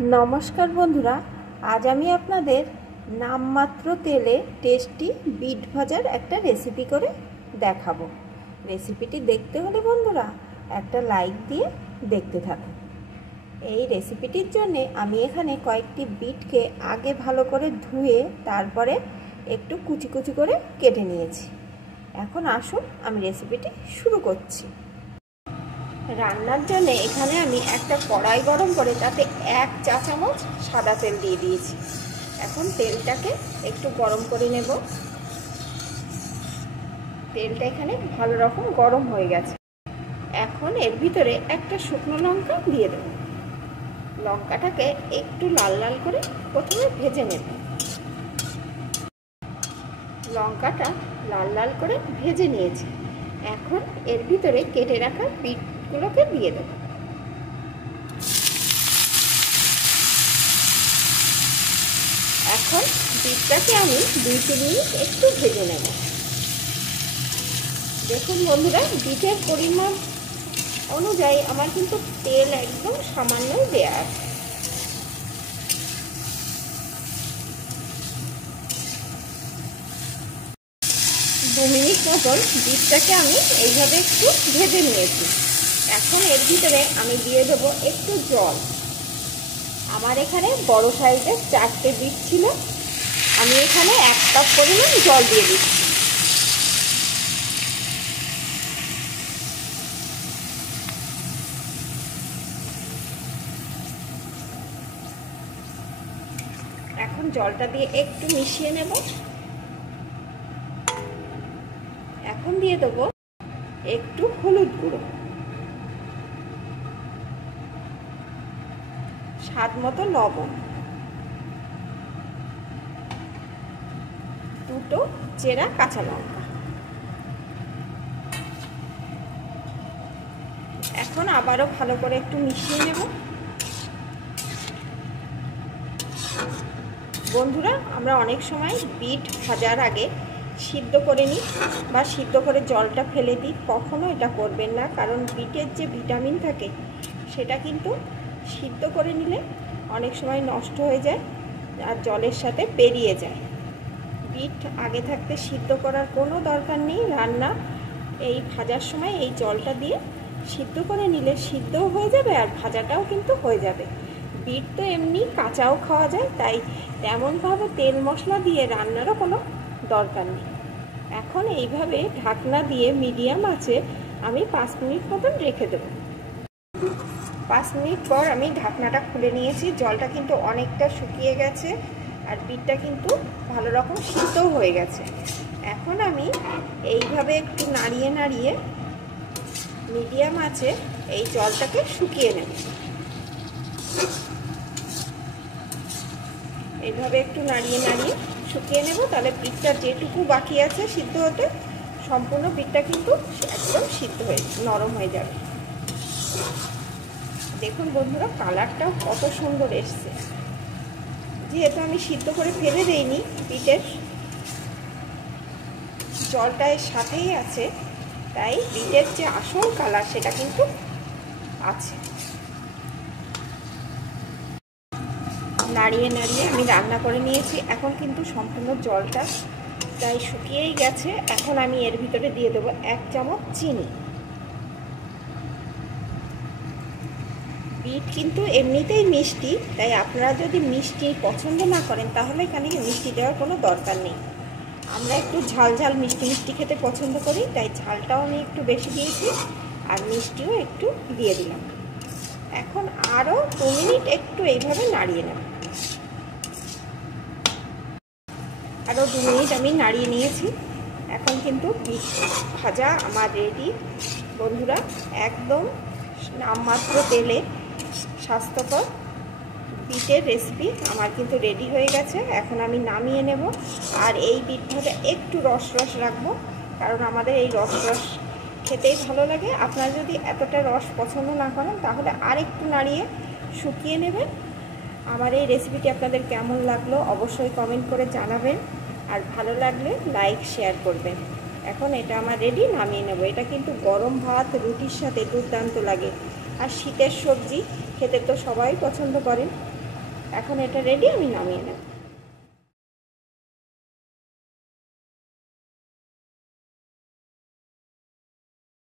नमस्कार बंधुरा आज आमी आपनादेर नाममात्र तेले टेस्टी बीट भाजार एक रेसिपि करे देखाबो। रेसिपिटी देखते होले बंधुरा एक लाइक दिए देखते थाकुन। एई रेसिपिटिर जन्य आमी एखाने कयेकटी बीटके आगे भालो करे धुए तारपरे एकटु कुचि कुचि करे केटे नियेछि। एखन आसुन आमी रेसिपिटी शुरू करछि। रान्नार जन्य एखाने आमी एकटा कड़ाई गरम करे ताते एक चा चामच सादा तेल दिए दिएछि। एखन तेलटाके एकटु गरम करे नेब। तेलटा एखाने भालो रकम गरम हये गेछे। एखन एर भितरे एकटा शुकनो लंका दिए देब। लंकाटाके एकटु लाल लाल करे प्रथमे भेजे नेब। लंकाटा लाल लाल करे भेजे नियेछि। एखन एर भितरे केटे राखा बीटगुलोके दिए देब। এখন बीटটাকে আমি 2-3 মিনিট একটু ভেজে নেব। দেখুন বন্ধুরা बीटेর পরিমাণ অনুযায়ী আমার কিন্তু তেল একদম সামান্যই দেয়া আছে। दो मिनट মতন बीटটাকে আমি এইভাবে একটু ভেজে নিয়েছি। এখন এর ভিতরে আমি দিয়ে দেব একটু জল। আমার এখানে বড় সাইজের 4টে बीट ছিল। আমি এখানে 1 কাপ পরিমাণ জল দিয়ে দিচ্ছি। এখন জলটা দিয়ে একটু মিশিয়ে নেব। এখন দিয়ে দেব একটু হলুদ গুঁড়ো, স্বাদ মতো লবণ, দুটো চেরা কাঁচা লঙ্কা। এখন আবারও ভালো করে একটু মিশিয়ে নেব। বন্ধুরা আমরা অনেক সময় बीट ভাজার আগে সিদ্ধ করে নিই বা সিদ্ধ করে জলটা ফেলে দিই। কখনো এটা করবেন না, কারণ बीटेর যে ভিটামিন থাকে সেটা কিন্তু সিদ্ধ করে নিলে অনেক সময় নষ্ট হয়ে যায় আর জলের সাথে বেরিয়ে যায়। बीट আগে থাকতে সিদ্ধ করার কোনো দরকার নেই। রান্না এই ভাজার সময় এই জলটা দিয়ে সিদ্ধ করে নিলে সিদ্ধও হয়ে যাবে আর ভাজাটাও কিন্তু হয়ে যাবে। बीट তো এমনি কাঁচাও খাওয়া যায়, তাই তেমনভাবে তেল মশলা দিয়ে রান্নারও কোনো দরকার নেই। এখন এইভাবে ঢাকনা দিয়ে মিডিয়াম আঁচে আমি 5 মিনিট মতন রেখে দেব। 5 মিনিট পর আমি ঢাকনাটা খুলে নিয়েছি। জলটা কিন্তু অনেকটা শুকিয়ে গেছে আর बीटটা কিন্তু ভালো রকম সিদ্ধও হয়ে গেছে। এখন আমি এইভাবে একটু নাড়িয়ে নাড়িয়ে মিডিয়াম আঁচে এই জলটাকে শুকিয়ে নেব। এইভাবে একটু নাড়িয়ে নাড়িয়ে শুকিয়ে নেব, তাহলে बीटটা যেটুকু বাকি আছে সিদ্ধ হতে সম্পূর্ণ बीटটা কিন্তু একদম সিদ্ধ হয়ে নরম হয়ে যাবে। দেখুন বন্ধুরা কালারটাও কত সুন্দর এসছে। যেহেতু আমি সিদ্ধ করে ফেলে দেইনি, बीटेর জলটা এর সাথেই আছে, তাই बीटेর যে আসল কালার সেটা কিন্তু আছে। নাড়িয়ে নাড়িয়ে আমি রান্না করে নিয়েছি। এখন কিন্তু সম্পূর্ণ জলটা প্রায় শুকিয়েই গেছে। এখন আমি এর ভিতরে দিয়ে দেবো 1 চামচ চিনি। बीट কিন্তু এমনিতেই মিষ্টি, তাই আপনারা যদি মিষ্টি পছন্দ না করেন তাহলে এখানে মিষ্টি দেওয়ার কোনো দরকার নেই। আমরা একটু ঝাল ঝাল মিষ্টি মিষ্টি খেতে পছন্দ করি, তাই ঝালটাও আমি একটু বেশি দিয়েছি আর মিষ্টিও একটু দিয়ে দিলাম। এখন আরও 2 মিনিট একটু এইভাবে নাড়িয়ে নেব। আরও 2 মিনিট আমি নাড়িয়ে নিয়েছি। এখন কিন্তু बीट ভাজা আমার রেডি। বন্ধুরা একদম নামমাত্র তেলে স্বাস্থ্যকর बीटेর রেসিপি আমার কিন্তু রেডি হয়ে গেছে। এখন আমি নামিয়ে নেব। আর এই बीट ভাজা একটু রস রস রাখবো, কারণ আমাদের এই রস রস খেতেই ভালো লাগে। আপনারা যদি এতটা রস পছন্দ না করেন তাহলে আর একটু নাড়িয়ে শুকিয়ে নেবেন। আমার এই রেসিপিটি আপনাদের কেমন লাগলো অবশ্যই কমেন্ট করে জানাবেন, আর ভালো লাগলে লাইক শেয়ার করবেন। এখন এটা আমার রেডি, নামিয়ে নেব। এটা কিন্তু গরম ভাত রুটির সাথে দুর্দান্ত লাগে। আর শীতের সবজি খেতে তো সবাই পছন্দ করেন। এখন এটা রেডি, আমি নামিয়ে নেব।